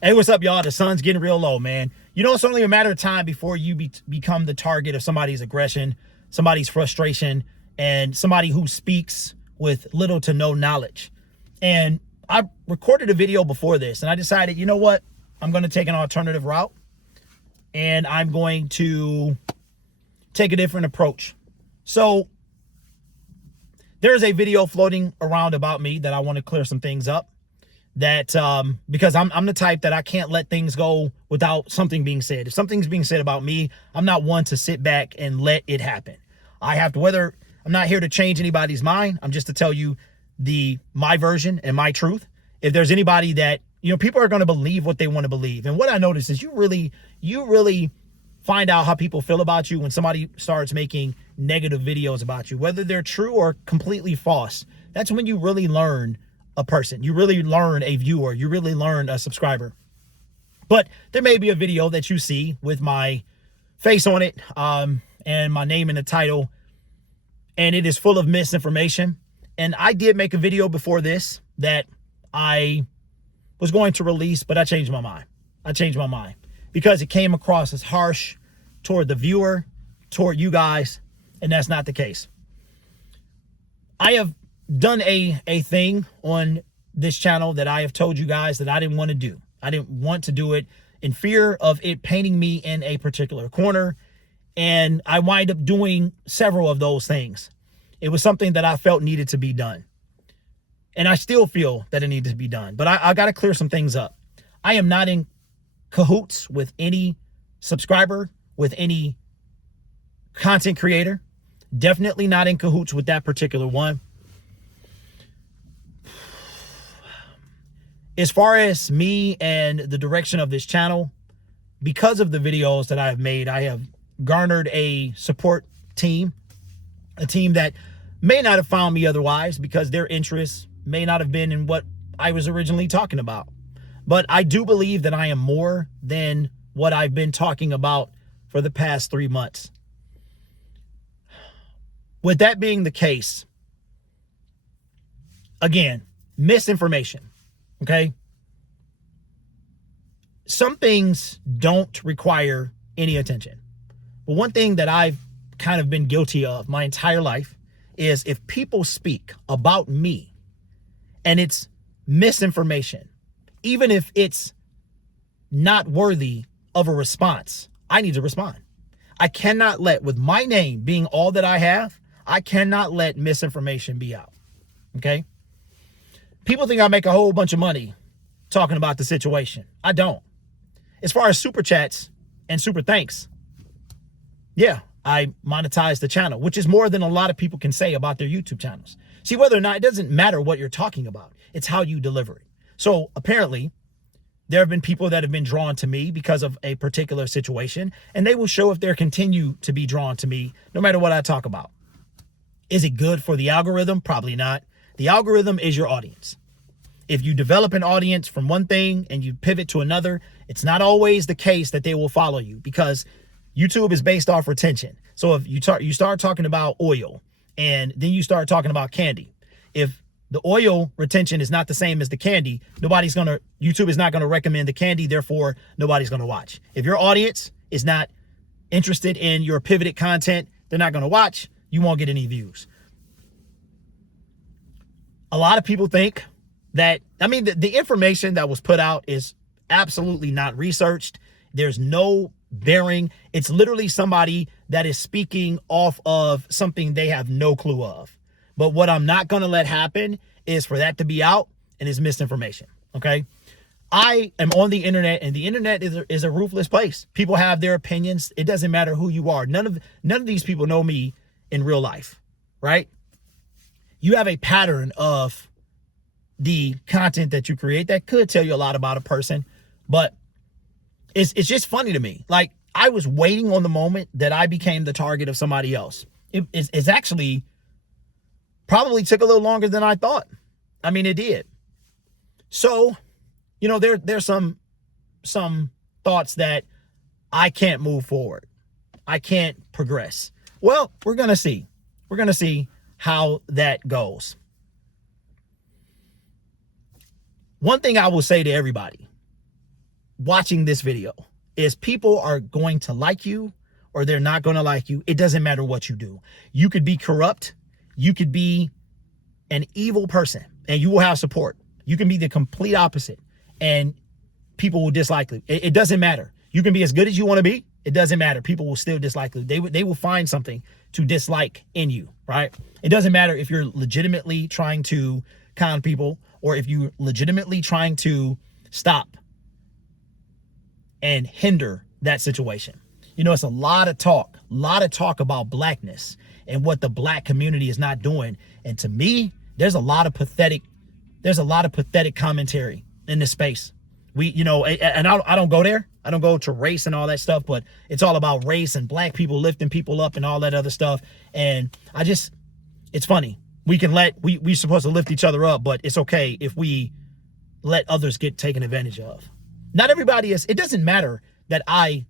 Hey, what's up, y'all? The sun's getting real low, man. You know, it's only a matter of time before you become the target of somebody's aggression, somebody's frustration, and somebody who speaks with little to no knowledge. And I recorded a video before this, and I decided, you know what? I'm going to take an alternative route, and I'm going to take a different approach. So there's a video floating around about me that I want to clear some things up. That because I'm the type that I can't let things go without something being said. If something's being said about me, I'm not one to sit back and let it happen. I have to, whether I'm not here to change anybody's mind, I'm just to tell you my version and my truth. If there's anybody that, you know, people are going to believe what they want to believe. And what I notice is you really find out how people feel about you when somebody starts making negative videos about you, whether they're true or completely false. That's when you really learn a person. You really learn a viewer. You really learn a subscriber. But there may be a video that you see with my face on it and my name in the title, and it is full of misinformation. And I did make a video before this that I was going to release, but I changed my mind. I changed my mind because it came across as harsh toward the viewer, toward you guys, and that's not the case. I have done a thing on this channel that I have told you guys that I didn't want to do. I didn't want to do it in fear of it painting me in a particular corner. And I wind up doing several of those things. It was something that I felt needed to be done. And I still feel that it needed to be done. But I got to clear some things up. I am not in cahoots with any subscriber, with any content creator. Definitely not in cahoots with that particular one. As far as me and the direction of this channel, because of the videos that I have made, I have garnered a support team, a team that may not have found me otherwise because their interests may not have been in what I was originally talking about. But I do believe that I am more than what I've been talking about for the past 3 months. With that being the case, again, misinformation. Okay. Some things don't require any attention. But one thing that I've kind of been guilty of my entire life is if people speak about me and it's misinformation, even if it's not worthy of a response, I need to respond. I cannot let, with my name being all that I have, I cannot let misinformation be out. Okay. People think I make a whole bunch of money talking about the situation. I don't. As far as super chats and super thanks, yeah, I monetize the channel, which is more than a lot of people can say about their YouTube channels. See, whether or not, it doesn't matter what you're talking about. It's how you deliver it. So apparently, there have been people that have been drawn to me because of a particular situation, and they will show if they continue to be drawn to me no matter what I talk about. Is it good for the algorithm? Probably not. The algorithm is your audience. If you develop an audience from one thing and you pivot to another, it's not always the case that they will follow you because YouTube is based off retention. So if you start talking about oil and then you start talking about candy, if the oil retention is not the same as the candy, YouTube is not going to recommend the candy. Therefore, nobody's going to watch. If your audience is not interested in your pivoted content, they're not going to watch. You won't get any views. A lot of people think that, the information that was put out is absolutely not researched. There's no bearing. It's literally somebody that is speaking off of something they have no clue of. But what I'm not going to let happen is for that to be out and it's misinformation. Okay. I am on the internet, and the internet is a ruthless place. People have their opinions. It doesn't matter who you are. None of these people know me in real life, right? You have a pattern of the content that you create that could tell you a lot about a person, but it's just funny to me. Like, I was waiting on the moment that I became the target of somebody else. It's actually probably took a little longer than I thought. It did. So, there's some thoughts that I can't move forward. I can't progress. Well, we're going to see. We're going to see how that goes. One thing I will say to everybody, watching this video is people are going to like you or they're not going to like you. It doesn't matter what you do. You could be corrupt. You could be an evil person and you will have support. You can be the complete opposite and people will dislike you. It doesn't matter. You can be as good as you want to be. It doesn't matter. People will still dislike you. They will find something to dislike in you, right? It doesn't matter if you're legitimately trying to con people or if you're legitimately trying to stop and hinder that situation. You know, it's a lot of talk about blackness and what the black community is not doing. And to me, there's a lot of pathetic commentary in this space. I don't go there. I don't go to race and all that stuff, but it's all about race and black people lifting people up and all that other stuff. And it's funny. We're supposed to lift each other up, but it's okay if we let others get taken advantage of. Not everybody is. It doesn't matter that I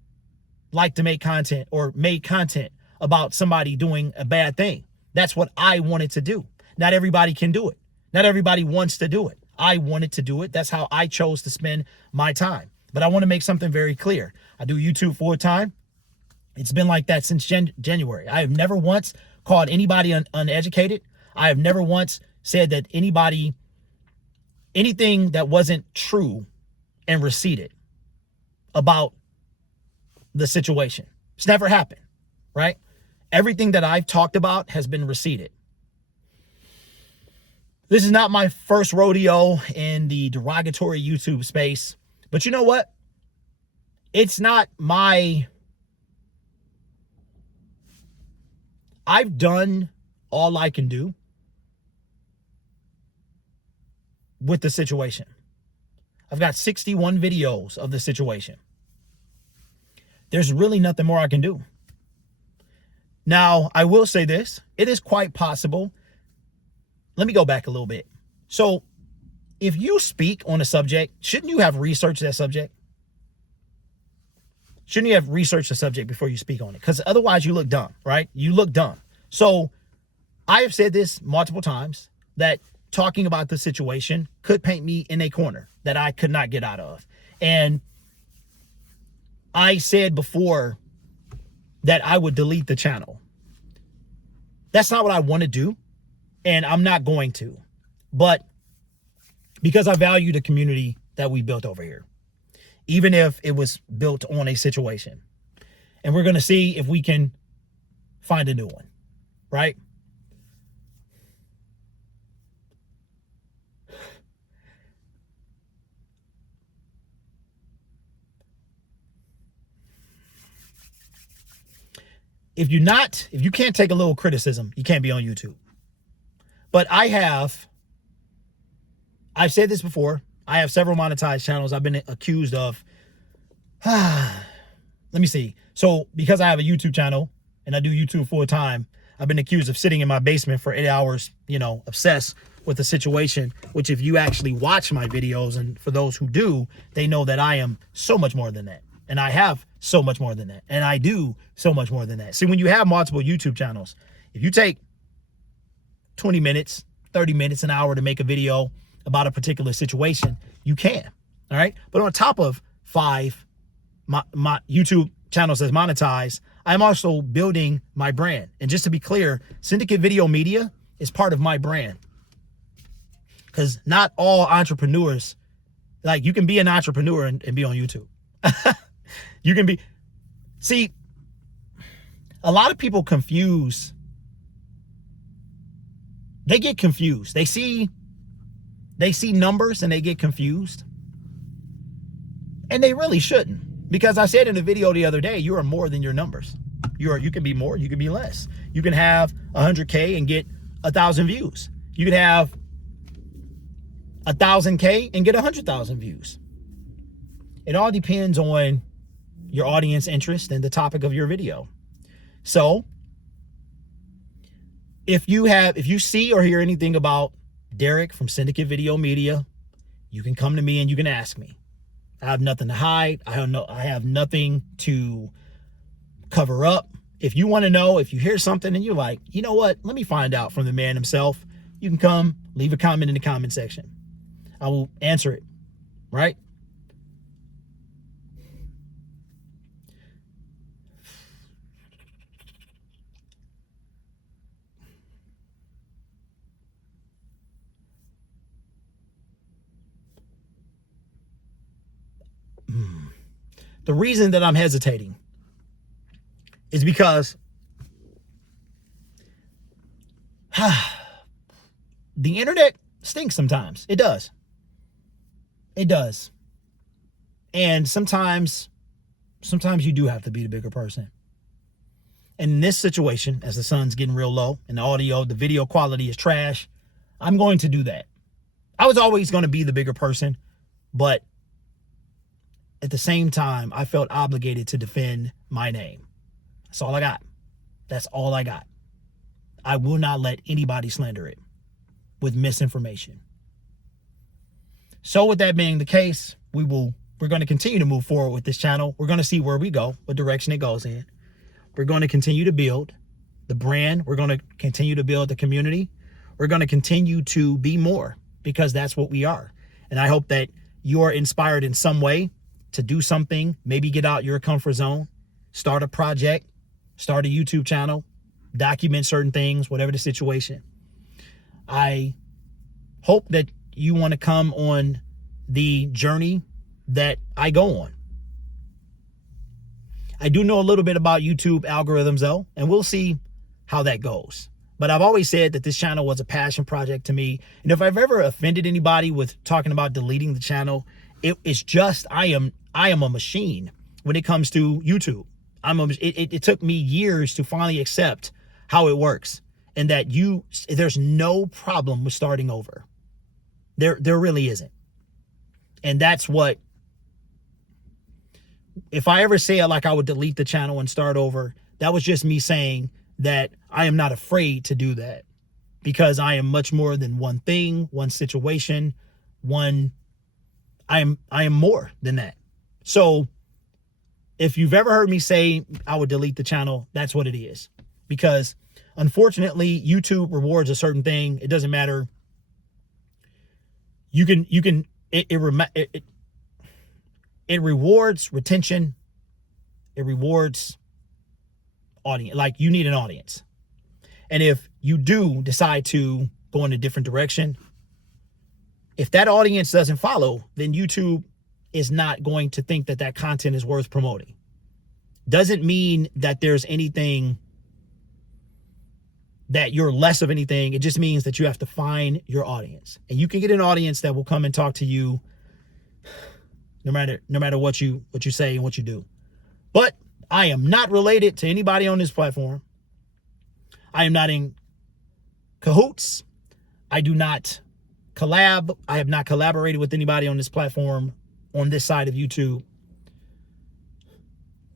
like to make content or made content about somebody doing a bad thing. That's what I wanted to do. Not everybody can do it. Not everybody wants to do it. I wanted to do it. That's how I chose to spend my time. But I want to make something very clear. I do YouTube full time. It's been like that since January. I have never once called anybody uneducated. I have never once said that anything that wasn't true and receded about the situation. It's never happened, right? Everything that I've talked about has been receded. This is not my first rodeo in the derogatory YouTube space, but you know what? It's not I've done all I can do with the situation. I've got 61 videos of the situation. There's really nothing more I can do. Now, I will say this. It is quite possible. Let me go back a little bit. So, if you speak on a subject, shouldn't you have researched that subject? Shouldn't you have researched the subject before you speak on it? Because otherwise you look dumb, right? You look dumb. So, I have said this multiple times that talking about the situation could paint me in a corner that I could not get out of. And I said before that I would delete the channel. That's not what I want to do. And I'm not going to. But because I value the community that we built over here, even if it was built on a situation. And we're going to see if we can find a new one, right? If you can't take a little criticism, you can't be on YouTube. But I've said this before. I have several monetized channels. I've been accused of, let me see. So because I have a YouTube channel and I do YouTube full time, I've been accused of sitting in my basement for 8 hours, obsessed with the situation, which if you actually watch my videos, and for those who do, they know that I am so much more than that. And I have so much more than that. And I do so much more than that. See, when you have multiple YouTube channels, if you take 20 minutes, 30 minutes, an hour to make a video about a particular situation, you can. All right. But on top of 5 my YouTube channels that's monetized, I'm also building my brand. And just to be clear, Syndicate Video Media is part of my brand. Because not all entrepreneurs, like you can be an entrepreneur and be on YouTube. You can be, see, a lot of people confuse. They get confused. They see numbers and they get confused. And they really shouldn't. Because I said in a video the other day, you are more than your numbers. You can be more, you can be less. You can have 100K and get 1,000 views. You can have 1,000K and get 100,000 views. It all depends on your audience interest and the topic of your video. So if you see or hear anything about Derek from Syndicate Video Media, you can come to me and you can ask me. I have nothing to hide. I have nothing to cover up. If you want to know, if you hear something and you're like, you know what, let me find out from the man himself, you can come leave a comment in the comment section. I will answer it, right? The reason that I'm hesitating is because the internet stinks sometimes. It does. It does. And sometimes you do have to be the bigger person. And in this situation, as the sun's getting real low and the video quality is trash, I'm going to do that. I was always going to be the bigger person, but at the same time, I felt obligated to defend my name. That's all I got. That's all I got. I will not let anybody slander it with misinformation. So with that being the case, we're going to continue to move forward with this channel. We're going to see where we go, what direction it goes in. We're going to continue to build the brand. We're going to continue to build the community. We're going to continue to be more, because that's what we are. And I hope that you're inspired in some way to do something, maybe get out your comfort zone, start a project, start a YouTube channel, document certain things, whatever the situation. I hope that you want to come on the journey that I go on. I do know a little bit about YouTube algorithms though, and we'll see how that goes. But I've always said that this channel was a passion project to me. And if I've ever offended anybody with talking about deleting the channel, it's just I am a machine when it comes to YouTube. It took me years to finally accept how it works, and that there's no problem with starting over. There really isn't. And that's what, if I ever say like I would delete the channel and start over, that was just me saying that I am not afraid to do that, because I am much more than one thing, one situation, I am more than that. So if you've ever heard me say I would delete the channel, that's what it is. Because unfortunately, YouTube rewards a certain thing. It doesn't matter. It rewards retention. It rewards audience. Like, you need an audience. And if you do decide to go in a different direction, if that audience doesn't follow, then YouTube is not going to think that that content is worth promoting. Doesn't mean that there's anything, that you're less of anything. It just means that you have to find your audience, and you can get an audience that will come and talk to you no matter what you say and what you do. But I am not related to anybody on this platform. I am not in cahoots. I do not collab. I have not collaborated with anybody on this platform, on this side of YouTube.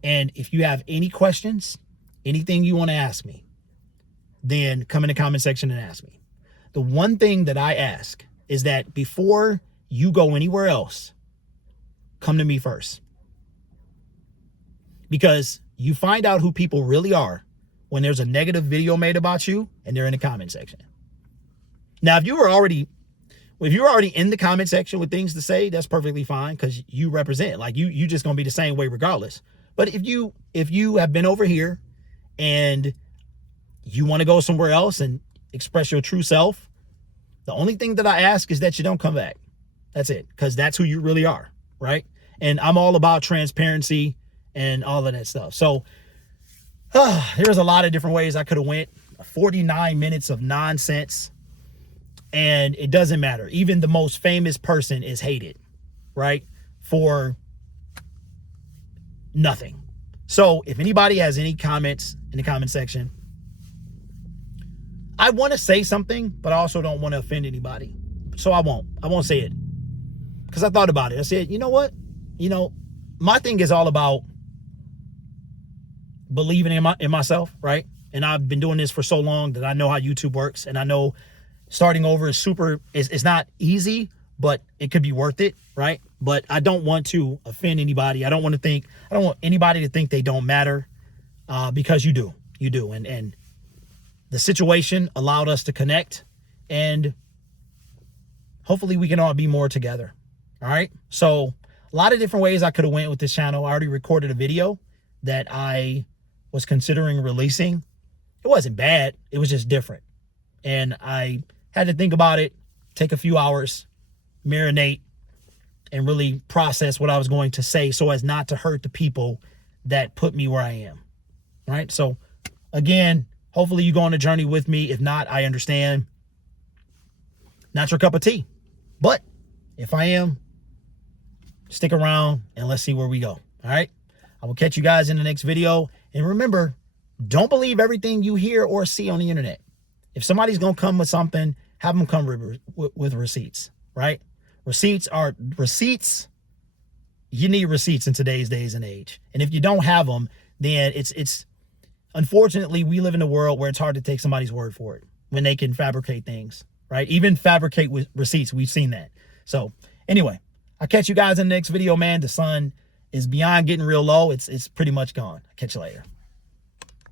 And if you have any questions, anything you want to ask me, then come in the comment section and ask me. The one thing that I ask is that before you go anywhere else, come to me first. Because you find out who people really are when there's a negative video made about you and they're in the comment section. Now, if you're already in the comment section with things to say, that's perfectly fine, because you represent. Like, you just gonna be the same way regardless. But if you have been over here and you want to go somewhere else and express your true self, the only thing that I ask is that you don't come back. That's it, because that's who you really are, right? And I'm all about transparency and all of that stuff. So there's a lot of different ways I could have went. 49 minutes of nonsense, and it doesn't matter. Even the most famous person is hated, right, for nothing. So if anybody has any comments in the comment section, I want to say something, but I also don't want to offend anybody. So I won't say it, because I thought about it. I said, you know what? My thing is all about believing in myself, right? And I've been doing this for so long that I know how YouTube works, and I know starting over is it's not easy, but it could be worth it, right? But I don't want to offend anybody. I don't want anybody to think they don't matter, because you do. And the situation allowed us to connect, and hopefully we can all be more together. All right. So a lot of different ways I could have went with this channel. I already recorded a video that I was considering releasing. It wasn't bad. It was just different. And I had to think about it, take a few hours, marinate, and really process what I was going to say so as not to hurt the people that put me where I am. All right. So again, hopefully you go on a journey with me. If not, I understand. Not your cup of tea. But if I am, stick around and let's see where we go. All right. I will catch you guys in the next video. And remember, don't believe everything you hear or see on the internet. If somebody's going to come with something, have them come with receipts, right? Receipts. You need receipts in today's days and age. And if you don't have them, then it's unfortunately, we live in a world where it's hard to take somebody's word for it when they can fabricate things, right? Even fabricate with receipts. We've seen that. So anyway, I'll catch you guys in the next video, man. The sun is beyond getting real low. It's pretty much gone. I'll catch you later.